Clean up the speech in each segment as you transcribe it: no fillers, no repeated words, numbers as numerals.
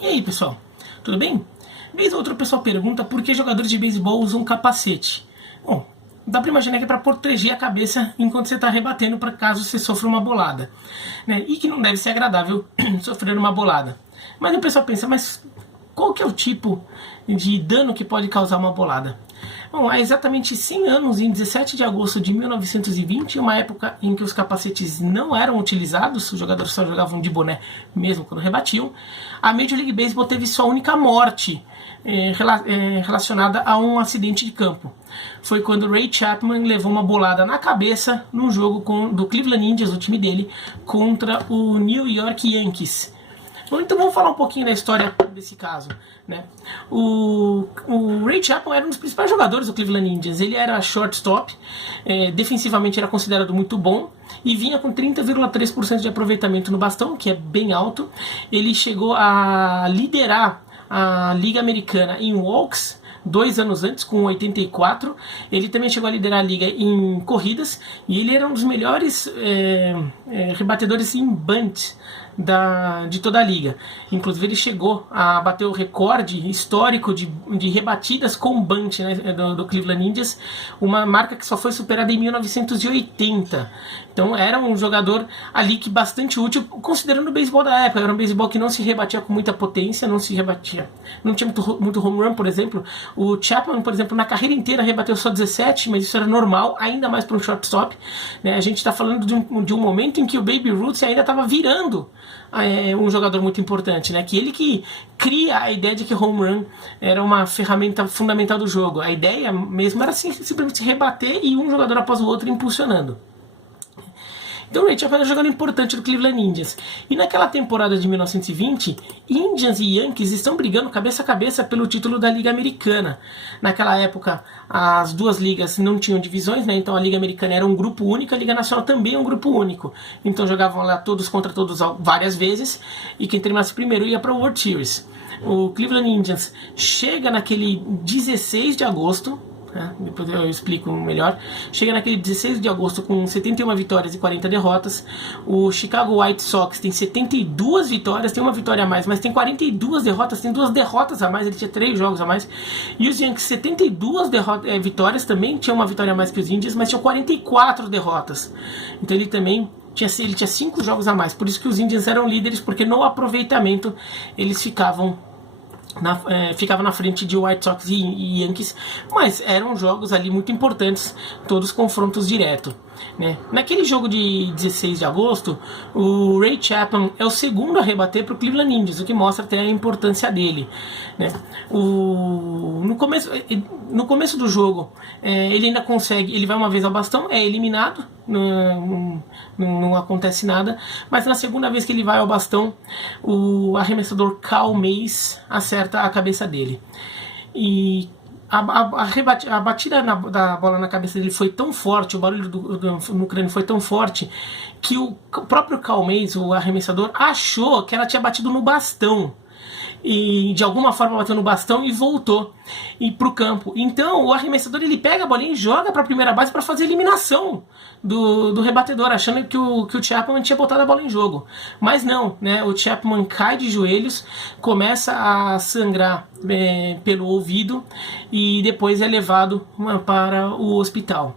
E aí, pessoal, tudo bem? Vez ou outra o pessoal pergunta por que jogadores de beisebol usam capacete. Bom, dá pra imaginar que é pra proteger a cabeça enquanto você tá rebatendo, para caso você sofra uma bolada, né? E que não deve ser agradável sofrer uma bolada. Mas o pessoal pensa, mas qual que é o tipo de dano que pode causar uma bolada? Bom, há exatamente 100 anos, em 17 de agosto de 1920, uma época em que os capacetes não eram utilizados, os jogadores só jogavam de boné mesmo quando rebatiam, a Major League Baseball teve sua única morte relacionada a um acidente de campo. Foi quando Ray Chapman levou uma bolada na cabeça num jogo do Cleveland Indians, o time dele, contra o New York Yankees. Então vamos falar um pouquinho da história desse caso, né? O Ray Chapman era um dos principais jogadores do Cleveland Indians. Ele era shortstop, defensivamente era considerado muito bom e vinha com 30,3% de aproveitamento no bastão, que é bem alto. Ele chegou a liderar a Liga Americana em walks 2 anos antes, com 84. Ele também chegou a liderar a liga em corridas e ele era um dos melhores rebatedores em bunt de toda a liga. Inclusive ele chegou a bater o recorde histórico de rebatidas com bunt, né, do Cleveland Indians, uma marca que só foi superada em 1980. Então era um jogador ali que bastante útil, considerando o beisebol da época. Era um beisebol que não se rebatia com muita potência, não tinha muito home run, por exemplo. O Chapman, por exemplo, na carreira inteira rebateu só 17, mas isso era normal, ainda mais para um shortstop, né? A gente está falando de um momento em que o Babe Ruth ainda estava virando um jogador muito importante, né? Que ele que cria a ideia de que home run era uma ferramenta fundamental do jogo. A ideia mesmo era simplesmente rebater e um jogador após o outro impulsionando. Então o Ray Chapman era um jogador importante do Cleveland Indians. E naquela temporada de 1920, Indians e Yankees estão brigando cabeça a cabeça pelo título da Liga Americana. Naquela época, as duas ligas não tinham divisões, né? Então a Liga Americana era um grupo único, a Liga Nacional também é um grupo único. Então jogavam lá todos contra todos várias vezes, e quem terminasse primeiro ia para o World Series. O Cleveland Indians chega naquele 16 de agosto, depois eu explico melhor. Chega naquele 16 de agosto com 71 vitórias e 40 derrotas. O Chicago White Sox tem 72 vitórias, tem uma vitória a mais, mas tem 42 derrotas, tem 2 derrotas a mais, ele tinha 3 jogos a mais. E os Yankees, 72 vitórias, também tinha uma vitória a mais que os Indians, mas tinha 44 derrotas. Então ele também tinha 5 jogos a mais. Por isso que os Indians eram líderes, porque no aproveitamento eles ficavam na frente de White Sox e Yankees, mas eram jogos ali muito importantes, todos confrontos diretos, né? Naquele jogo de 16 de agosto, o Ray Chapman é o segundo a rebater para o Cleveland Indians, o que mostra até a importância dele, né? No começo do jogo, ele ainda consegue, ele vai uma vez ao bastão, é eliminado, não acontece nada, mas na segunda vez que ele vai ao bastão, o arremessador Cal Mays acerta a cabeça dele. E a batida da bola na cabeça dele foi tão forte, o barulho no crânio foi tão forte, que o próprio Cal Mays, o arremessador, achou que ela tinha batido no bastão. E de alguma forma bateu no bastão e voltou para o campo. Então o arremessador ele pega a bolinha e joga para a primeira base para fazer a eliminação do rebatedor, achando que o Chapman tinha botado a bola em jogo. Mas não, né? O Chapman cai de joelhos, começa a sangrar pelo ouvido e depois é levado para o hospital.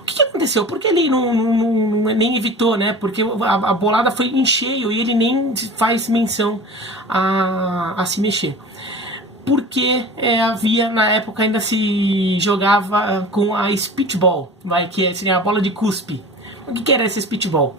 O que aconteceu? Por que ele nem evitou, né? Porque a bolada foi em cheio e ele nem faz menção a se mexer. Porque havia, na época, ainda se jogava com a speedball, que seria a bola de cuspe. O que era esse speedball?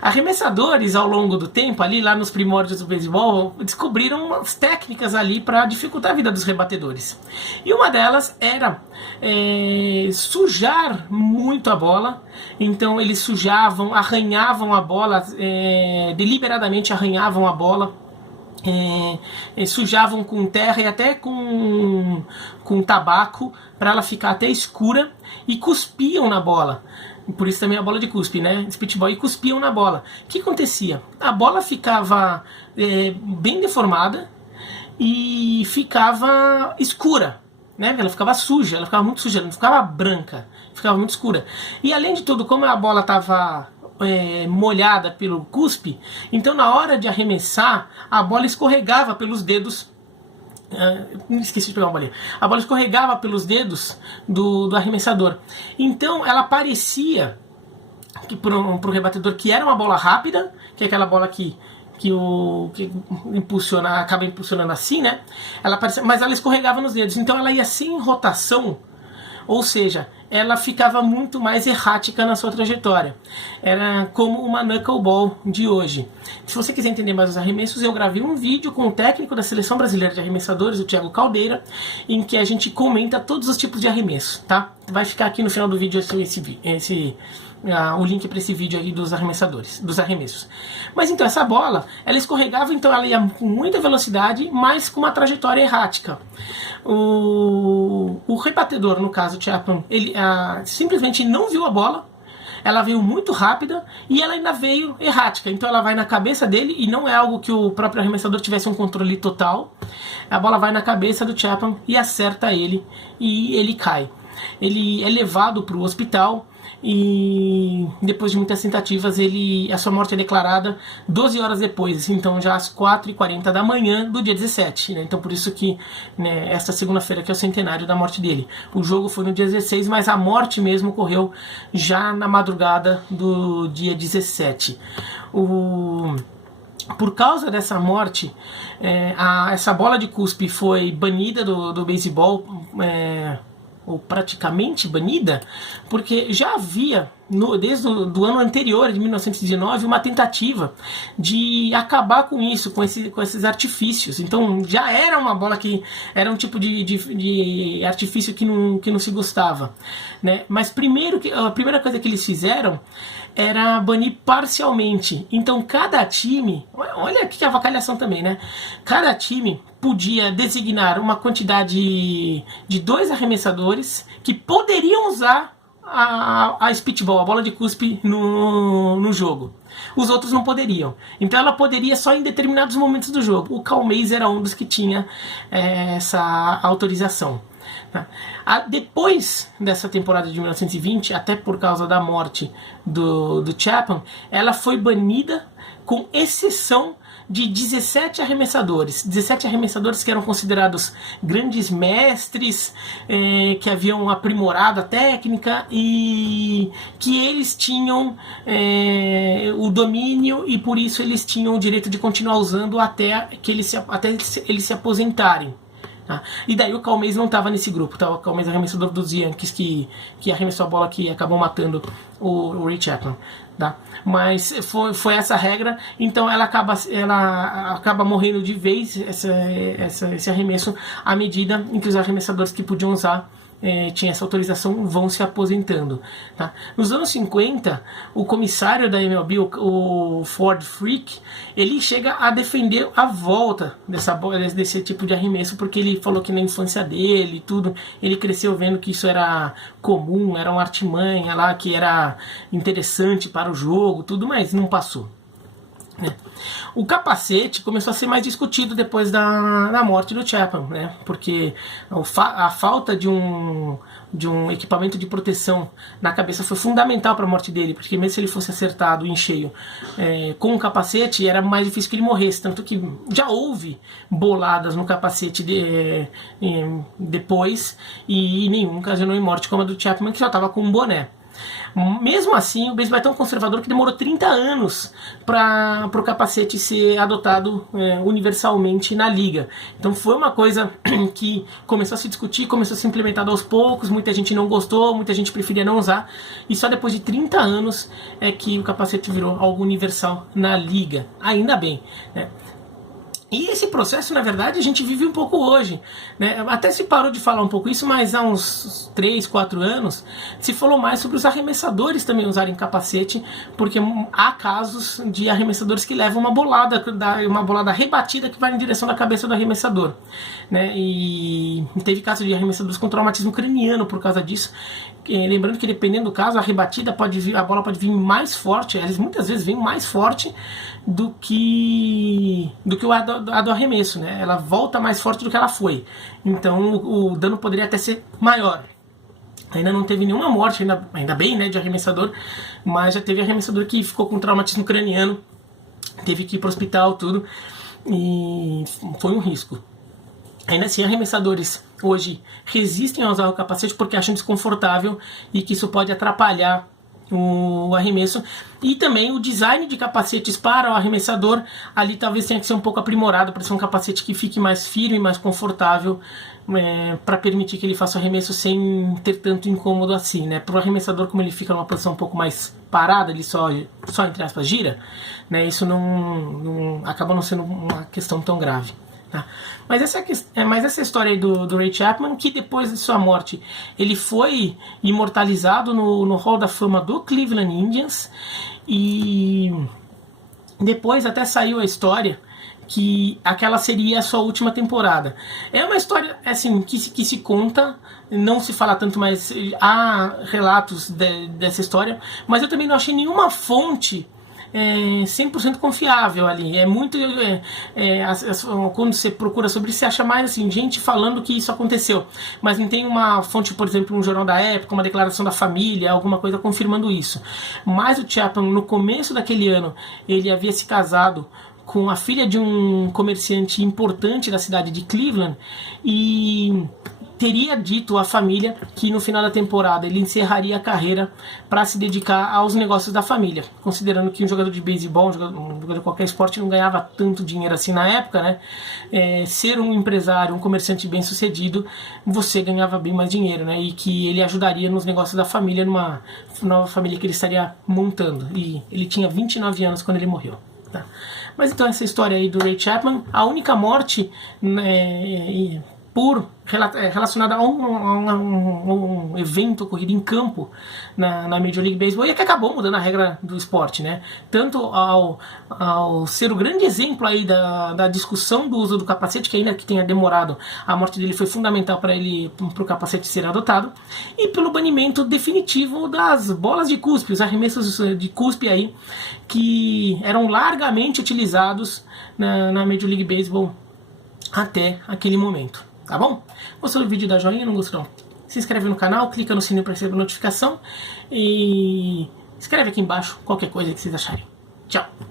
Arremessadores, ao longo do tempo, ali lá nos primórdios do beisebol, descobriram umas técnicas ali para dificultar a vida dos rebatedores. E uma delas era sujar muito a bola. Então eles sujavam, arranhavam a bola, deliberadamente arranhavam a bola. Sujavam com terra e até com tabaco para ela ficar até escura e cuspiam na bola. Por isso também a bola de cuspe, né? Spitball, e cuspiam na bola. O que acontecia? A bola ficava bem deformada e ficava escura, né? Ela ficava suja, ela ficava muito suja, não ficava branca, ficava muito escura. E além de tudo, como a bola estava molhada pelo cuspe, então na hora de arremessar, a bola escorregava pelos dedos. Esqueci de pegar uma bolinha. A bola escorregava pelos dedos do arremessador. Então ela parecia que para o rebatedor que era uma bola rápida, que é aquela bola que impulsiona, acaba impulsionando assim, né? Ela parecia, mas ela escorregava nos dedos. Então ela ia sem rotação, ou seja, ela ficava muito mais errática na sua trajetória. Era como uma knuckleball de hoje. Se você quiser entender mais os arremessos, eu gravei um vídeo com o técnico da Seleção Brasileira de Arremessadores, o Thiago Caldeira, em que a gente comenta todos os tipos de arremesso, tá? Vai ficar aqui no final do vídeo o link para esse vídeo aí dos arremessadores, dos arremessos. Mas então essa bola, ela escorregava, então ela ia com muita velocidade, mas com uma trajetória errática. O rebatedor, no caso o Chapman, ele simplesmente não viu a bola. Ela veio muito rápida e ela ainda veio errática. Então ela vai na cabeça dele e não é algo que o próprio arremessador tivesse um controle total. A bola vai na cabeça do Chapman e acerta ele e ele cai. Ele é levado para o hospital e depois de muitas tentativas a sua morte é declarada 12 horas depois, então já às 4h40 da manhã do dia 17, né? Então por isso que, né, esta segunda-feira que é o centenário da morte dele. O jogo foi no dia 16, mas a morte mesmo ocorreu já na madrugada do dia 17. Por causa dessa morte, essa bola de cuspe foi banida do beisebol, ou praticamente banida, porque já havia, desde o ano anterior, de 1919, uma tentativa de acabar com isso, com esses artifícios. Então já era uma bola que era um tipo de artifício que não se gostava, né? Mas a primeira coisa que eles fizeram era banir parcialmente. Então cada time, olha que avacalhação também, né? Cada time podia designar uma quantidade de 2 arremessadores que poderiam usar a spitball, a bola de cuspe no jogo. Os outros não poderiam. Então ela poderia só em determinados momentos do jogo. O Cal Mays era um dos que tinha essa autorização. Depois dessa temporada de 1920, até por causa da morte do Chapman, ela foi banida com exceção de 17 arremessadores. 17 arremessadores que eram considerados grandes mestres, que haviam aprimorado a técnica e que eles tinham o domínio e por isso eles tinham o direito de continuar usando até eles se aposentarem. Tá? E daí o Cal Mays não estava nesse grupo, tá? O Cal Mays arremessador dos Yankees que arremessou a bola que acabou matando o Ray Chapman. Tá? Mas foi essa regra, então ela acaba morrendo de vez, esse arremesso, à medida em que os arremessadores que podiam usar tinha essa autorização, vão se aposentando. Tá? Nos anos 50, o comissário da MLB, o Ford Frick, ele chega a defender a volta desse tipo de arremesso, porque ele falou que na infância dele, tudo, ele cresceu vendo que isso era comum, era uma artimanha lá, que era interessante para o jogo, tudo, mas não passou. O capacete começou a ser mais discutido depois da morte do Chapman, né? Porque a falta de um equipamento de proteção na cabeça foi fundamental para a morte dele, porque mesmo se ele fosse acertado em cheio com o capacete, era mais difícil que ele morresse, tanto que já houve boladas no capacete depois e nenhum ocasionou em morte como a do Chapman, que já estava com um boné. Mesmo assim, o beisebol é tão conservador que demorou 30 anos para o capacete ser adotado universalmente na liga. Então foi uma coisa que começou a se discutir, começou a ser implementada aos poucos, muita gente não gostou, muita gente preferia não usar, e só depois de 30 anos é que o capacete virou algo universal na liga. Ainda bem, né? E esse processo, na verdade, a gente vive um pouco hoje, né? Até se parou de falar um pouco isso, mas há uns 3, 4 anos se falou mais sobre os arremessadores também usarem capacete, porque há casos de arremessadores que levam uma bolada rebatida que vai em direção da cabeça do arremessador, né? E teve casos de arremessadores com traumatismo craniano por causa disso. Lembrando que dependendo do caso, a bola pode vir mais forte, eles muitas vezes vêm mais forte do que a do arremesso, né? Ela volta mais forte do que ela foi, então o dano poderia até ser maior. Ainda não teve nenhuma morte, ainda bem, né, de arremessador, mas já teve arremessador que ficou com traumatismo craniano, teve que ir para o hospital, tudo, e foi um risco. Ainda assim, arremessadores hoje resistem a usar o capacete porque acham desconfortável e que isso pode atrapalhar o arremesso. E também o design de capacetes para o arremessador ali talvez tenha que ser um pouco aprimorado para ser um capacete que fique mais firme, mais confortável, para permitir que ele faça o arremesso sem ter tanto incômodo assim, né? Para o arremessador, como ele fica numa posição um pouco mais parada, ele só entre aspas gira, né? Isso acaba não sendo uma questão tão grave. Tá? Mas essa história aí do Ray Chapman, que depois de sua morte ele foi imortalizado no Hall da Fama do Cleveland Indians, e depois até saiu a história que aquela seria a sua última temporada. É uma história assim que se conta, não se fala tanto, mas há relatos dessa história, mas eu também não achei nenhuma fonte 100% confiável ali. É muito quando você procura sobre isso, você acha mais assim, gente falando que isso aconteceu, mas não tem uma fonte, por exemplo, um jornal da época, uma declaração da família, alguma coisa confirmando isso. Mas o Chapman, no começo daquele ano, ele havia se casado com a filha de um comerciante importante da cidade de Cleveland, e teria dito à família que no final da temporada ele encerraria a carreira para se dedicar aos negócios da família, considerando que um jogador de beisebol, um jogador de qualquer esporte, não ganhava tanto dinheiro assim na época, né? Ser um empresário, um comerciante bem sucedido, você ganhava bem mais dinheiro, né? E que ele ajudaria nos negócios da família, numa nova família que ele estaria montando. E ele tinha 29 anos quando ele morreu. Tá? Mas então essa história aí do Ray Chapman, a única morte relacionada a um evento ocorrido em campo na Major League Baseball, e que acabou mudando a regra do esporte, né? Tanto ao ser o grande exemplo aí da discussão do uso do capacete, que ainda que tenha demorado, a morte dele foi fundamental para o capacete ser adotado, e pelo banimento definitivo das bolas de cuspe, os arremessos de cuspe aí, que eram largamente utilizados na Major League Baseball até aquele momento. Tá bom? Gostou do vídeo? Dá joinha, não gostou? Se inscreve no canal, clica no sininho para receber notificação e escreve aqui embaixo qualquer coisa que vocês acharem. Tchau!